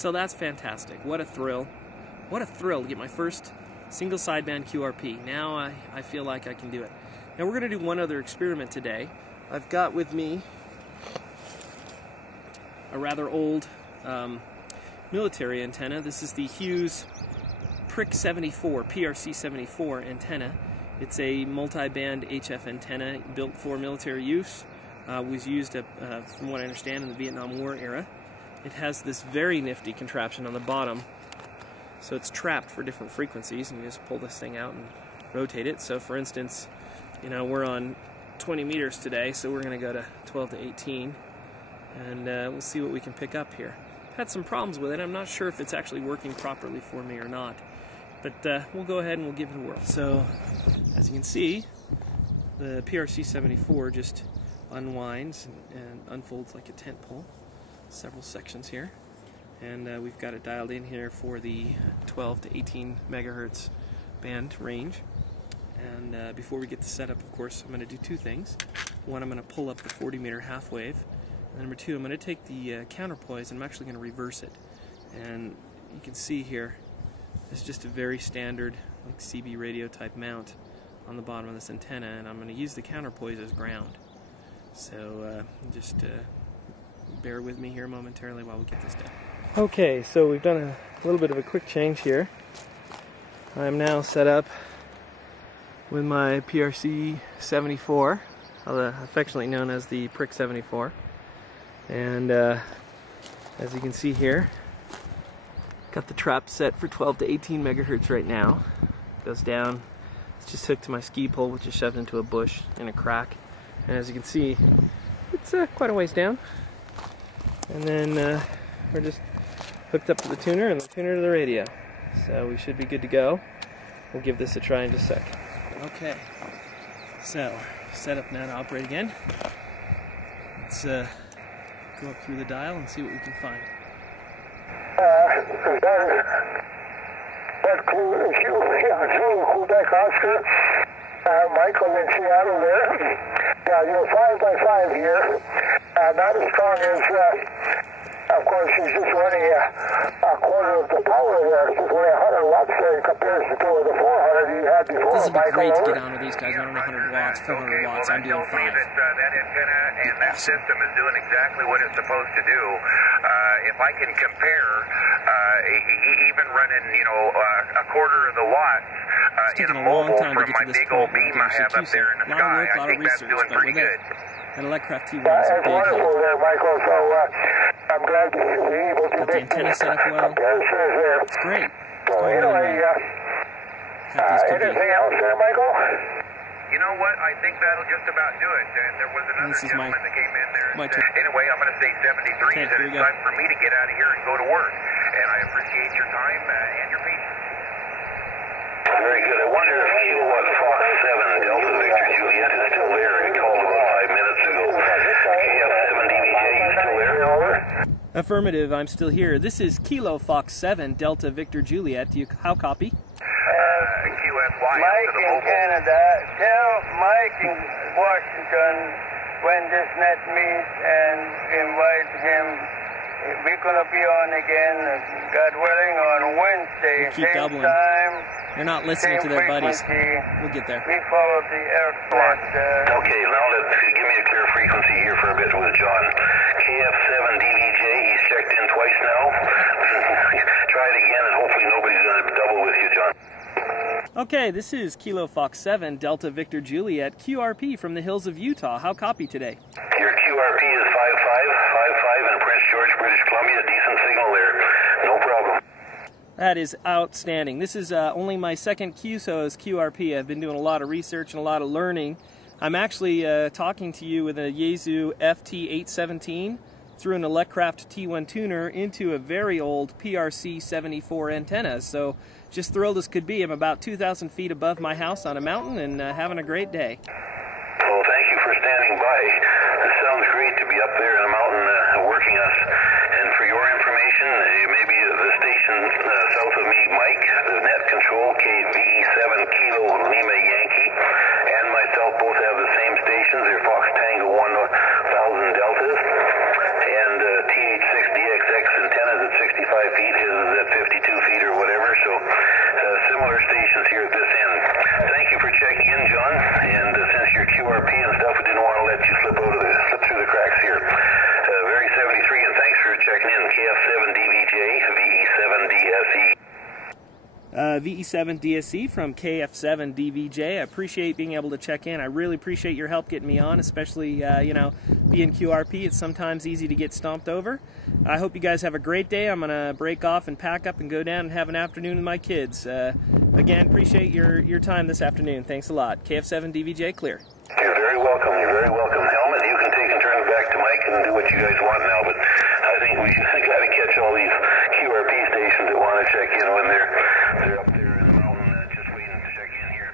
So that's fantastic. What a thrill. What a thrill to get my first single sideband QRP. Now I feel like I can do it. Now we're going to do one other experiment today. I've got with me a rather old military antenna. This is the Hughes PRC-74, PRC-74 antenna. It's a multi-band HF antenna built for military use. Was used, from what I understand, in the Vietnam War era. It has this very nifty contraption on the bottom, so it's trapped for different frequencies, and you just pull this thing out and rotate it. So for instance, you know, we're on 20 meters today, so we're going to go to 12 to 18, and we'll see what we can pick up here. I've had some problems with it. I'm not sure if it's actually working properly for me or not, but we'll go ahead and we'll give it a whirl. So as you can see, the PRC-74 just unwinds and unfolds like a tent pole. Several sections here, and we've got it dialed in here for the 12 to 18 megahertz band range. And before we get the setup, of course, I'm going to do two things. One, I'm going to pull up the 40 meter half wave, and number two, I'm going to take the counterpoise and I'm actually going to reverse it. And you can see here, it's just a very standard like CB radio type mount on the bottom of this antenna, and I'm going to use the counterpoise as ground. So just bear with me here momentarily while we get this done. Okay, so we've done a little bit of a quick change here. I'm now set up with my PRC-74, affectionately known as the PRC-74. And as you can see here, got the trap set for 12 to 18 megahertz right now. Goes down. It's just hooked to my ski pole, which is shoved into a bush in a crack. And as you can see, it's quite a ways down. And then we're just hooked up to the tuner and the tuner to the radio. So we should be good to go. We'll give this a try in just a sec. Okay, so set up now to operate again. Let's go up through the dial and see what we can find. Quebec Oscar, Michael in Seattle there. Yeah, you're 5x5 here. Not as strong as, of course, she's just running a quarter of the power there. She's only 100 watts there in comparison to the 400 you had before. This would be great to get on with these guys running 100 watts, 400 watts. I'm doing 5. That antenna and that system is doing exactly what it's supposed to do. If I can compare, even running, you know, a quarter of the watts in a mobile from my big old beam I have up there in the sky, I think that's doing pretty good. And Electcraft T1 is a It's big wonderful help. there, Michael, so I'm glad to be able to Got the antenna set up well. It's great. So anyway, anything else there, Michael? You know what? I think that'll just about do it. There was another gentleman that came in there and said, anyway, I'm going to stay 73, and it's time for me to get out of here and go to work. And I appreciate your time and your patience. Very good. I wonder if Kilowatt Fox 7 Delta Victor Juliet is still there. I called about 5 minutes ago. KF7DVJ, you still there? Affirmative, I'm still here. This is Kilo Fox 7 Delta Victor Juliet. How copy? Mike in Canada, tell Mike in Washington when this net meets and invite him. We're going to be on again, God willing, on Wednesday. We'll keep same doubling. time. They're not listening to their buddies. Frequency. We'll get there. We follow the aircraft. Okay, now give me a clear frequency here for a bit with John. KF7DVJ, he's checked in twice now. Try it again and hopefully nobody's going to double with you, John. Okay, this is Kilo Fox 7 Delta Victor Juliet QRP from the hills of Utah. How copy today? Your QRP is 5555 in Prince George, British Columbia. Decent signal there. No problem. That is outstanding. This is only my second QSOs QRP. I've been doing a lot of research and a lot of learning. I'm actually talking to you with a Yaesu FT817 through an Electcraft T1 tuner into a very old PRC-74 antenna. So just thrilled as could be. I'm about 2,000 feet above my house on a mountain and having a great day. Well, thank you for standing by. It sounds great to be up there in the mountain working us. And for your information, maybe the station south of me, Mike, the net control, KV7 Kilo Lima Yankee, and myself both have the same stations. They're Fox Tango 1000 Deltas. And TH6DXX antennas at 65 questions here at this end. Thank you for checking in, John. And since you're QRP and stuff, we didn't want to let you slip through the cracks here. Very 73, and thanks for checking in. KF7DVJ, VE7DSE. VE7DSE from KF7DVJ. I appreciate being able to check in. I really appreciate your help getting me on, especially, you know, being QRP. It's sometimes easy to get stomped over. I hope you guys have a great day. I'm going to break off and pack up and go down and have an afternoon with my kids. Again, appreciate your time this afternoon. Thanks a lot. KF7DVJ, clear. You're very welcome. You're very welcome. Helmet, you can take and turn it back to Mike and do what you guys want now, but I think we got to catch all these QRP stations that want to check in when they're up there in the mountain, just waiting to check in here.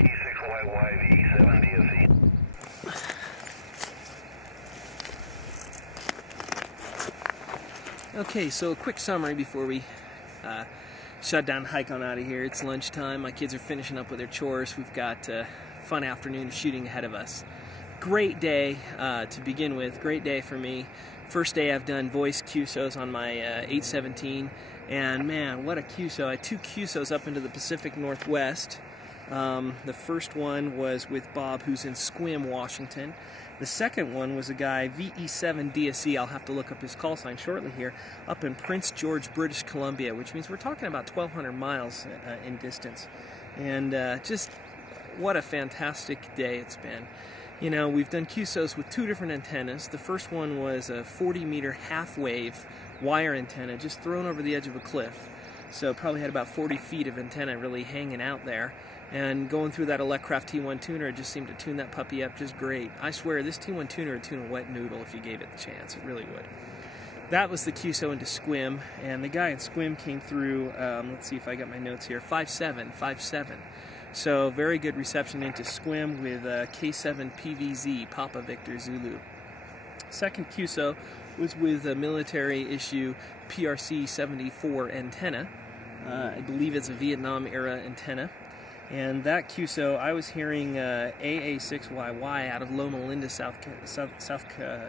86YY VE7DSE. Okay, so a quick summary before we shut down and hike on out of here. It's lunchtime. My kids are finishing up with their chores. We've got a fun afternoon of shooting ahead of us. Great day to begin with. Great day for me. First day I've done voice QSOs on my 817, and man, what a QSO. I had 2 QSOs up into the Pacific Northwest. The first one was with Bob, who's in Sequim, Washington. The second one was a guy, VE7DSE, I'll have to look up his call sign shortly here, up in Prince George, British Columbia, which means we're talking about 1,200 miles in distance. And just what a fantastic day it's been. You know, we've done QSOs with 2 different antennas. The first one was a 40-meter half-wave wire antenna just thrown over the edge of a cliff. So probably had about 40 feet of antenna really hanging out there. And going through that Electcraft T1 tuner, it just seemed to tune that puppy up just great. I swear, this T1 tuner would tune a wet noodle if you gave it the chance. It really would. That was the QSO into Sequim, and the guy in Sequim came through, let's see if I got my notes here, 5.7. So very good reception into Sequim with K7PVZ, Papa Victor Zulu. Second QSO was with a military issue PRC-74 antenna. I believe it's a Vietnam era antenna. And that QSO, I was hearing AA6YY out of Loma Linda, Southern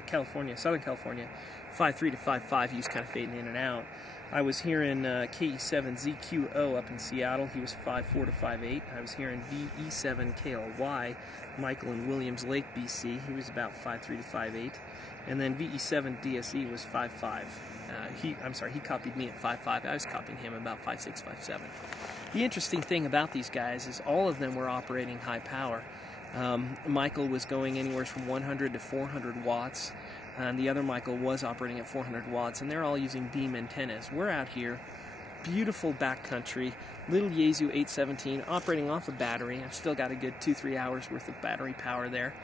California, 5.3 to 5.5. He was kind of fading in and out. I was hearing KE7ZQO up in Seattle. He was 5.4 to 5.8. I was hearing VE7KLY, Michael in Williams Lake, BC. He was about 5.3 to 5.8. And then VE7DSE was 5.5. He copied me at 5.5. I was copying him about 5.6, 5.7. The interesting thing about these guys is all of them were operating high power. Michael was going anywhere from 100 to 400 watts. And the other Michael was operating at 400 watts, and they're all using beam antennas. We're out here, beautiful backcountry, little Yaesu 817, operating off a battery. I've still got a good 2-3 hours worth of battery power there.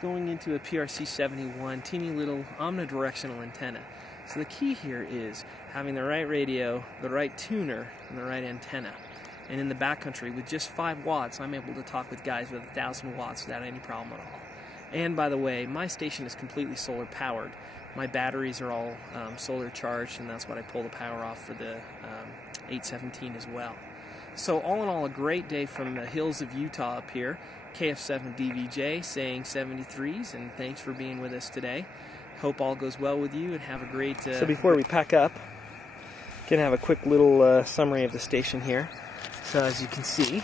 Going into a PRC-71, teeny little omnidirectional antenna. So the key here is having the right radio, the right tuner, and the right antenna. And in the backcountry, with just 5 watts, I'm able to talk with guys with 1,000 watts without any problem at all. And by the way, my station is completely solar powered. My batteries are all solar charged, and that's what I pull the power off for the 817 as well. So all in all, a great day from the hills of Utah up here. KF7DVJ saying 73s, and thanks for being with us today. Hope all goes well with you, and have a great... So before we pack up, going to have a quick little summary of the station here. So as you can see,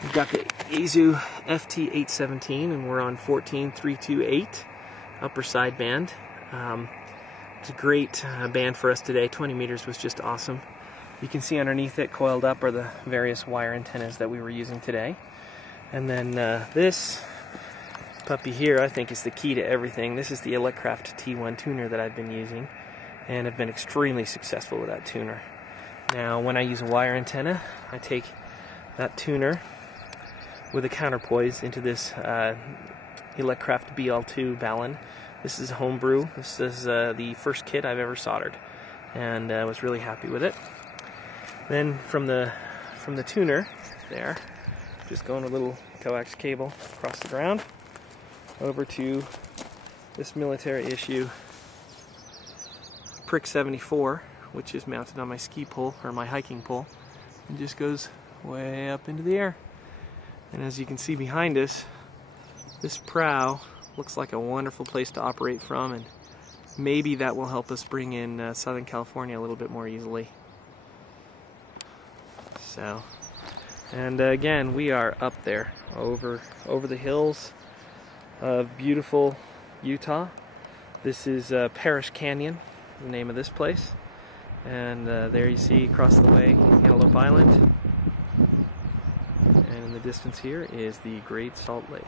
we've got the Yaesu FT817, and we're on 14328 upper sideband. It's a great band for us today. 20 meters was just awesome. You can see underneath it, coiled up, are the various wire antennas that we were using today. And then this puppy here, I think, is the key to everything. This is the Electcraft T1 tuner that I've been using, and have been extremely successful with that tuner. Now, when I use a wire antenna, I take that tuner with a counterpoise into this Electcraft BL2 Balun. This is homebrew. This is the first kit I've ever soldered, and I was really happy with it. Then from the tuner there, just going a little coax cable across the ground over to this military issue Prick 74, which is mounted on my ski pole, or my hiking pole, and just goes way up into the air. And as you can see behind us, this prow looks like a wonderful place to operate from, and maybe that will help us bring in Southern California a little bit more easily. So And again, we are up there over the hills of beautiful Utah. This is Parish Canyon, the name of this place. And there you see across the way Antelope Island. And in the distance here is the Great Salt Lake.